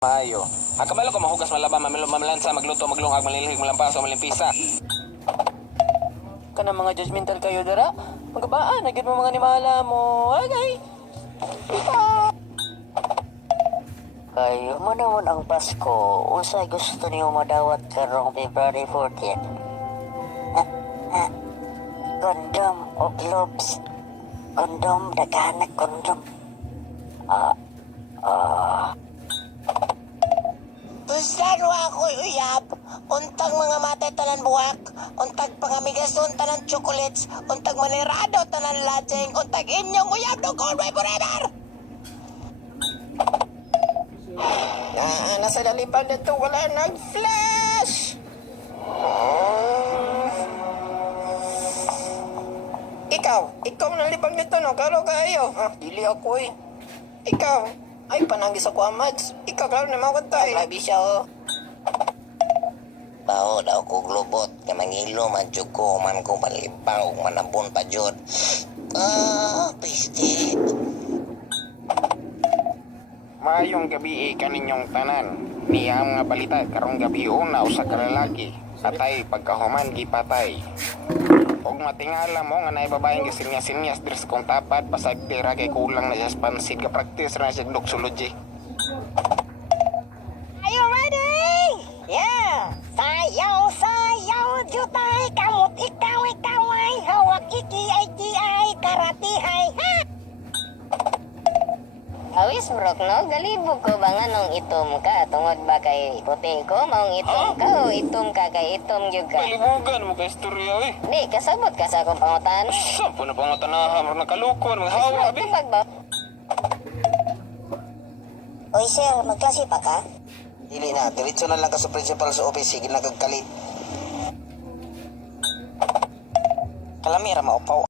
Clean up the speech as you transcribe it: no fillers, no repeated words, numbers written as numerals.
Maayo. Kabalo ko mahugas malaba, mamilansa, magluto, maglungag, malilihig, malampaso, malimpisa. Kana mga judgmental kayo dara. Magabaan, agad mo mga animala mo. Agay. Kayo mo naman ang Pasko. Usay gusto niyo madawat karong February 14. Kondom o gloves. Kondom, daghanak kondom. Usano ako uyab, untag mga matay tanan buwak, untag pangamigason tanan chocolates, untag manirado tanan lajeng, untag inyong uyab no Conway forever! Nasa dalipad na to, wala nag-flash! Ikaw nalibag nito no, karo kayo. Dili ako eh. Ikaw, ay panangis ako amads. Ikaw, klaro na makatay. Labi siya oh. Bao daw ko globot kay mangilo man jud ko man ko palibang ug manabon pa jud. Piste. Maayong gabi kaninyong tanan. Niya nga balita karong gabi una usa ka lalaki. Patay pagkahuman gipatay. Og matingala mo nga naay babaeng gisinyas-sinyas diri sa kong tapat pasag tira kay kulang na siya pansid ka practice na siya doxology. Are you ready? Yeah! Sayaw, jutay, kamot ikaw, ay, hawak ay, karatihay, ha? Awis brok no, galibog ko ba nga nung itom ka? Tungod ba kay puti ko? Maong itom ka o itom ka kay itom yun ka? Palibugan mo ka istorya eh. Di, kasabot ka sa akong pangutan. Sa po na pangutanahan mo nakalukon maghawa abi. Tubag ba? Oy, sir, magkasi pa ka? Dili na, diretso na lang ka sa principal sa office sige nagagkalit. Kalamira maupaw.